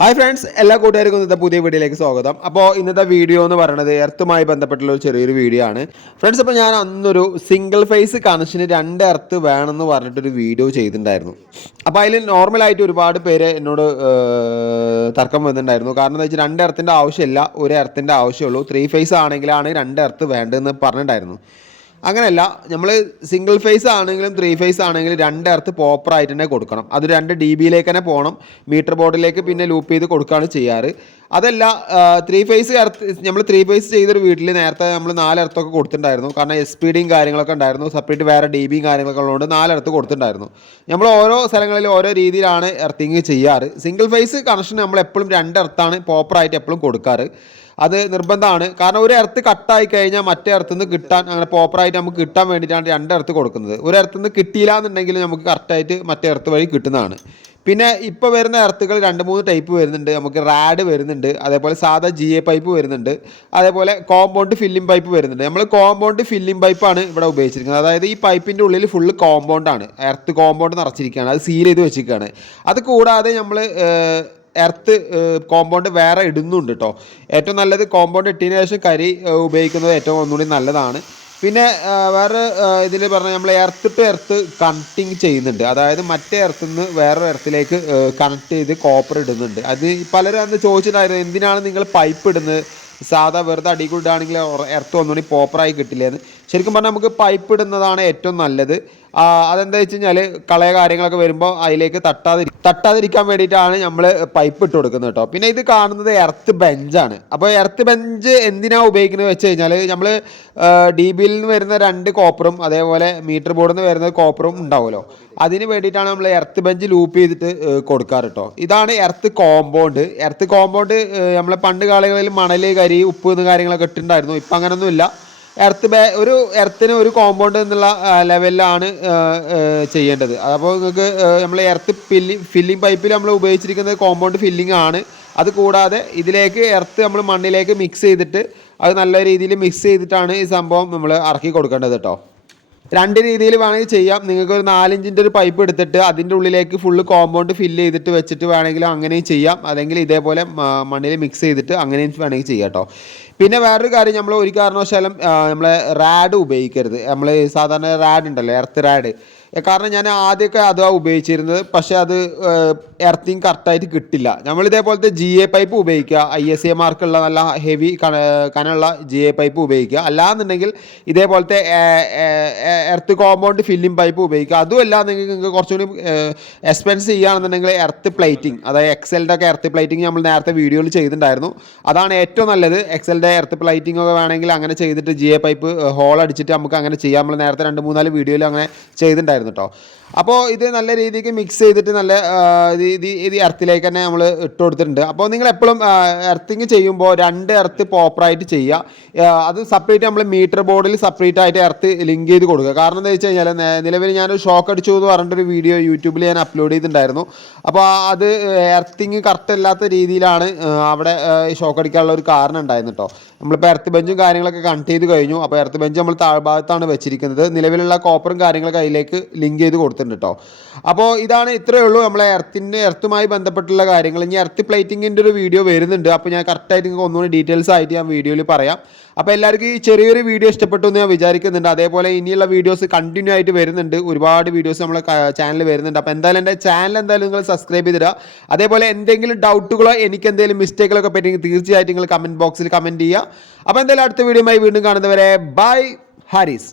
Hi friends എല്ലാ കൂട്ടുകാർക്കും ഇന്നത്തെ പുതിയ വീഡിയോയിലേക്ക് സ്വാഗതം. അപ്പോൾ ഇന്നത്തെ വീഡിയോ എന്ന് പറയുന്നത് എർത്തുമായി ബന്ധപ്പെട്ടുള്ള ഒരു ചെറിയൊരു വീഡിയോ ആണ്. ഫ്രണ്ട്സ് അപ്പോൾ ഞാൻ അന്നൊരു സിംഗിൾ ഫേസ് കണക്ഷന് രണ്ട് എർത്ത് വേണമെന്ന് പറഞ്ഞിട്ടൊരു വീഡിയോ ചെയ്തിട്ടുണ്ടായിരുന്നു. അപ്പോൾ അതിൽ നോർമലായിട്ട് ഒരുപാട് പേര് എന്നോട് തർക്കം വന്നിട്ടുണ്ടായിരുന്നു. കാരണം എന്താ വെച്ചാൽ രണ്ട് എർത്തിന്റെ ആവശ്യമില്ല ഒരു എർത്തിന്റെ ആവശ്യമുള്ളൂ. ത്രീ ഫേസ് ആണെങ്കിലാണ് രണ്ട് എർത്ത് വേണ്ടതെന്ന് പറഞ്ഞിട്ടുണ്ടായിരുന്നു. അങ്ങനെയല്ല നമ്മൾ സിംഗിൾ ഫേസ് ആണെങ്കിലും ത്രീ ഫേസ് ആണെങ്കിലും രണ്ട് എർത്ത് പ്രോപ്പറായിട്ട് തന്നെ കൊടുക്കണം. അത് രണ്ട് ഡി ബിയിലേക്ക് തന്നെ പോകണം. മീറ്റർ ബോർഡിലേക്ക് പിന്നെ ലൂപ്പ് ചെയ്ത് കൊടുക്കുകയാണ് ചെയ്യാറ്. അതല്ല ത്രീ ഫേസ് എർത്ത് നമ്മൾ ത്രീ ഫേസ് ചെയ്തൊരു വീട്ടിൽ നേരത്തെ നമ്മൾ നാല് എർത്തൊക്കെ കൊടുത്തിട്ടുണ്ടായിരുന്നു. കാരണം എസ് പി ഡിയും കാര്യങ്ങളൊക്കെ ഉണ്ടായിരുന്നു. സെപ്പറേറ്റ് വേറെ ഡി ബിയും കാര്യങ്ങളൊക്കെ ഉള്ളതുകൊണ്ട് നാല് എർത്ത് കൊടുത്തിട്ടുണ്ടായിരുന്നു. നമ്മൾ ഓരോ സ്ഥലങ്ങളിൽ ഓരോ രീതിയിലാണ് എർത്തിങ് ചെയ്യാറ്. സിംഗിൾ ഫേസ് കണക്ഷൻ നമ്മൾ എപ്പോഴും രണ്ട് എർത്താണ് പ്രോപ്പറായിട്ട് എപ്പോഴും കൊടുക്കാറ്. അത് നിർബന്ധമാണ്. കാരണം ഒരു എർത്ത് കട്ടായി കഴിഞ്ഞാൽ മറ്റേ എർത്ത് നിന്ന് കിട്ടാൻ അങ്ങനെ പ്രോപ്പറായിട്ട് നമുക്ക് കിട്ടാൻ വേണ്ടിയിട്ടാണ് രണ്ട് എർത്ത് കൊടുക്കുന്നത്. ഒരു എർത്ത് നിന്ന് കിട്ടിയില്ല എന്നുണ്ടെങ്കിൽ നമുക്ക് കറക്റ്റായിട്ട് മറ്റേ എർത്ത് വഴി കിട്ടുന്നതാണ്. പിന്നെ ഇപ്പോൾ വരുന്ന എർത്തുകൾ രണ്ട് മൂന്ന് ടൈപ്പ് വരുന്നുണ്ട്. നമുക്ക് റാഡ് വരുന്നുണ്ട്. അതേപോലെ സാധാ ജി എ പൈപ്പ് വരുന്നുണ്ട്. അതേപോലെ കോമ്പൗണ്ട് ഫില്ലിംഗ് പൈപ്പ് വരുന്നുണ്ട്. നമ്മൾ കോമ്പൗണ്ട് ഫില്ലിംഗ് പൈപ്പാണ് ഇവിടെ ഉപയോഗിച്ചിരിക്കുന്നത്. അതായത് ഈ പൈപ്പിന്റെ ഉള്ളിൽ ഫുള്ള് കോമ്പൗണ്ടാണ് എർത്ത് കോമ്പൗണ്ട് നിറച്ചിരിക്കുകയാണ്. അത് സീൽ ചെയ്ത് വെച്ചിരിക്കുകയാണ്. അത് കൂടാതെ നമ്മൾ എർത്ത് കോമ്പൗണ്ട് വേറെ ഇടുന്നുണ്ട് കേട്ടോ ഏറ്റവും നല്ലത് കോമ്പൗണ്ട് ഇട്ടതിന് ശേഷം കരി ഉപയോഗിക്കുന്നത് ഏറ്റവും ഒന്നുകൂടി നല്ലതാണ്. പിന്നെ വേറെ ഇതിൽ പറഞ്ഞാൽ നമ്മൾ എർത്ത് ടു എർത്ത് കണക്റ്റിങ് ചെയ്യുന്നുണ്ട്. അതായത് മറ്റേ എർത്തിൽ നിന്ന് വേറൊരു എർത്തിലേക്ക് കണക്ട് ചെയ്ത് കോപ്പർ ഇടുന്നുണ്ട്. അത് പലരും അന്ന് ചോദിച്ചിട്ടായിരുന്നു എന്തിനാണ് നിങ്ങൾ പൈപ്പ് ഇടുന്നത്? സാധാ വെറുതെ അടി ഇടുകയാണെങ്കിൽ എർത്ത് ഒന്നുകൂടി പ്രോപ്പറായി കിട്ടില്ലെന്ന്. ശരിക്കും പറഞ്ഞാൽ നമുക്ക് പൈപ്പ് ഇടുന്നതാണ് ഏറ്റവും നല്ലത്. അതെന്താ വെച്ച് കഴിഞ്ഞാൽ കളയ കാര്യങ്ങളൊക്കെ വരുമ്പോൾ അതിലേക്ക് തട്ടാതിരി തട്ടാതിരിക്കാൻ വേണ്ടിയിട്ടാണ് നമ്മൾ പൈപ്പ് ഇട്ട് കൊടുക്കുന്നത് കേട്ടോ പിന്നെ ഇത് കാണുന്നത് എർത്ത് ബെഞ്ചാണ് അപ്പോൾ എർത്ത് ബെഞ്ച് എന്തിനാണ് ഉപയോഗിക്കുന്നത് വെച്ച് കഴിഞ്ഞാൽ നമ്മൾ ഡി ബിയിൽ നിന്ന് വരുന്ന രണ്ട് കോപ്പറും അതേപോലെ മീറ്റർ ബോർഡിൽ നിന്ന് വരുന്ന കോപ്പറും ഉണ്ടാവുമല്ലോ. അതിന് വേണ്ടിയിട്ടാണ് നമ്മൾ എർത്ത് ബെഞ്ച് ലൂപ്പ് ചെയ്തിട്ട് കൊടുക്കാറ് കേട്ടോ ഇതാണ് എർത്ത് കോമ്പൗണ്ട് എർത്ത് കോമ്പൗണ്ട് നമ്മൾ പണ്ട് കാലങ്ങളിൽ മണൽ കരി ഉപ്പ് എന്ന കാര്യങ്ങളൊക്കെ ഇട്ടിട്ടുണ്ടായിരുന്നു. ഇപ്പം അങ്ങനൊന്നുമില്ല എർത്ത് ബേ ഒരു എർത്തിന് ഒരു കോമ്പൗണ്ട് എന്നുള്ള ലെവലിലാണ് ചെയ്യേണ്ടത്. അപ്പോൾ നിങ്ങൾക്ക് നമ്മൾ എർത്ത് ഫില്ലി ഫില്ലിംഗ് പൈപ്പിൽ നമ്മൾ ഉപയോഗിച്ചിരിക്കുന്നത് കോമ്പൗണ്ട് ഫില്ലിംഗ് ആണ്. അത് കൂടാതെ ഇതിലേക്ക് എർത്ത് നമ്മൾ മണ്ണിലേക്ക് മിക്സ് ചെയ്തിട്ട് അത് നല്ല രീതിയിൽ മിക്സ് ചെയ്തിട്ടാണ് ഈ സംഭവം നമ്മൾ ഇറക്കി കൊടുക്കേണ്ടത് കേട്ടോ രണ്ട് രീതിയിൽ വേണമെങ്കിൽ ചെയ്യാം. നിങ്ങൾക്ക് ഒരു നാലിഞ്ചിന്റെ ഒരു പൈപ്പ് എടുത്തിട്ട് അതിന്റെ ഉള്ളിലേക്ക് ഫുള്ള് കോമ്പൗണ്ട് ഫില്ല് ചെയ്തിട്ട് വെച്ചിട്ട് വേണമെങ്കിലും അങ്ങനെയും ചെയ്യാം. അല്ലെങ്കിൽ ഇതേപോലെ മണ്ണിൽ മിക്സ് ചെയ്തിട്ട് അങ്ങനെയും വേണമെങ്കിൽ ചെയ്യാം കേട്ടോ പിന്നെ വേറൊരു കാര്യം നമ്മൾ ഒരു കാരണവശാലും നമ്മളെ റാഡ് ഉപയോഗിക്കരുത്. നമ്മൾ സാധാരണ റാഡ് ഉണ്ടല്ലോ എർത്ത് റാഡ് കാരണം ഞാൻ ആദ്യമൊക്കെ അതാ ഉപയോഗിച്ചിരുന്നത്. പക്ഷേ അത് എർത്തിങ് കറക്റ്റായിട്ട് കിട്ടില്ല. നമ്മൾ ഇതേപോലത്തെ ജി എ പൈപ്പ് ഉപയോഗിക്കുക ഐ എസ് എ മാർക്കുള്ള നല്ല ഹെവി കനമുള്ള ജി എ പൈപ്പ് ഉപയോഗിക്കുക. അല്ലാന്നുണ്ടെങ്കിൽ ഇതേപോലത്തെ എർത്ത് കോമ്പൗണ്ട് ഫില്ലിംഗ് പൈപ്പ് ഉപയോഗിക്കുക. അതും അല്ലാന്നുണ്ടെങ്കിൽ നിങ്ങൾക്ക് കുറച്ചുകൂടി എക്സ്പെൻസ് ചെയ്യുകയാണെന്നുണ്ടെങ്കിൽ എർത്ത് പ്ലേറ്റിംഗ് അതായത് എക്സലിന്റെ ഒക്കെ എർത്ത് പ്ലേറ്റിംഗ് നമ്മൾ നേരത്തെ വീഡിയോയിൽ ചെയ്തിട്ടുണ്ടായിരുന്നു. അതാണ് ഏറ്റവും നല്ലത്. എക്സലിന്റെ എർത്ത് പ്ലേറ്റിംഗ് ഒക്കെ വേണമെങ്കിൽ അങ്ങനെ ചെയ്തിട്ട് ജി എ പൈപ്പ് ഹോൾ അടിച്ചിട്ട് നമുക്ക് അങ്ങനെ ചെയ്യാം. നമ്മൾ നേരത്തെ രണ്ട് മൂന്നാൽ വീഡിയോയിൽ അങ്ങനെ ചെയ്തിട്ടുണ്ടായിരുന്നു. കേട്ടോ അപ്പോൾ ഇത് നല്ല രീതിക്ക് മിക്സ് ചെയ്തിട്ട് നല്ല ഇത് ഇത് എർത്തിലേക്ക് തന്നെ നമ്മൾ ഇട്ട് കൊടുത്തിട്ടുണ്ട്. അപ്പോൾ നിങ്ങൾ എപ്പോഴും എർത്തിങ് ചെയ്യുമ്പോൾ രണ്ട് എർത്ത് പ്രോപ്പറായിട്ട് ചെയ്യുക. അത് സെപ്പറേറ്റ് നമ്മൾ മീറ്റർ ബോർഡിൽ സെപ്പറേറ്റ് ആയിട്ട് എർത്ത് ലിങ്ക് ചെയ്ത് കൊടുക്കുക. കാരണം എന്താ വെച്ച് കഴിഞ്ഞാൽ നിലവിൽ ഞാനൊരു ഷോക്ക് അടിച്ചു എന്ന് പറഞ്ഞിട്ടൊരു വീഡിയോ യൂട്യൂബിൽ ഞാൻ അപ്ലോഡ് ചെയ്തിട്ടുണ്ടായിരുന്നു. അപ്പോൾ അത് എർത്തിങ് കറക്റ്റ് അല്ലാത്ത രീതിയിലാണ് അവിടെ ഷോക്ക് അടിക്കാനുള്ള ഒരു കാരണം ഉണ്ടായിരുന്നു കേട്ടോ നമ്മളിപ്പോൾ എർത്ത് ബെഞ്ചും കാര്യങ്ങളൊക്കെ കണക്ട് ചെയ്ത് കഴിഞ്ഞു. അപ്പോൾ എർത്ത് ബെഞ്ച് നമ്മൾ താഴ്ഭാഗത്താണ് വെച്ചിരിക്കുന്നത്. നിലവിലുള്ള കോപ്പറും കാര്യങ്ങളൊക്കെ അതിലേക്ക് ലിങ്ക് ചെയ്ത് കൊടുത്തിട്ടുണ്ട് കേട്ടോ അപ്പോൾ ഇതാണ് ഇത്രയേ ഉള്ളൂ നമ്മളെ എർത്തിന്റെ എർത്തുമായി ബന്ധപ്പെട്ടുള്ള കാര്യങ്ങൾ. ഇനി എർത്ത് പ്ലേറ്റിങ്ങിന്റെ ഒരു വീഡിയോ വരുന്നുണ്ട്. അപ്പോൾ ഞാൻ കറക്റ്റായിട്ട് നിങ്ങൾക്ക് ഒന്നുകൂടി ഡീറ്റെയിൽസ് ആയിട്ട് ഞാൻ വീഡിയോയിൽ പറയാം. അപ്പോൾ എല്ലാവർക്കും ഈ ചെറിയൊരു വീഡിയോ ഇഷ്ടപ്പെട്ടു എന്ന് ഞാൻ വിചാരിക്കുന്നുണ്ട്. അതേപോലെ ഇനിയുള്ള വീഡിയോസ് കണ്ടിന്യൂ ആയിട്ട് വരുന്നുണ്ട്. ഒരുപാട് വീഡിയോസ് നമ്മളെ ചാനൽ വരുന്നുണ്ട്. അപ്പോൾ എന്തായാലും എന്റെ ചാനൽ എന്തായാലും നിങ്ങൾ സബ്സ്ക്രൈബ് ചെയ്തിടുക. അതേപോലെ എന്തെങ്കിലും ഡൗട്ടുകളോ എനിക്ക് എന്തെങ്കിലും മിസ്റ്റേക്കുകളൊക്കെ പറ്റിയെങ്കിൽ തീർച്ചയായിട്ടും നിങ്ങൾ കമന്റ് ബോക്സിൽ കമന്റ് ചെയ്യുക. അപ്പോൾ എന്തായാലും അടുത്ത വീഡിയോയുമായി വീണ്ടും കാണുന്നവരെ ബൈ ഹാരിസ്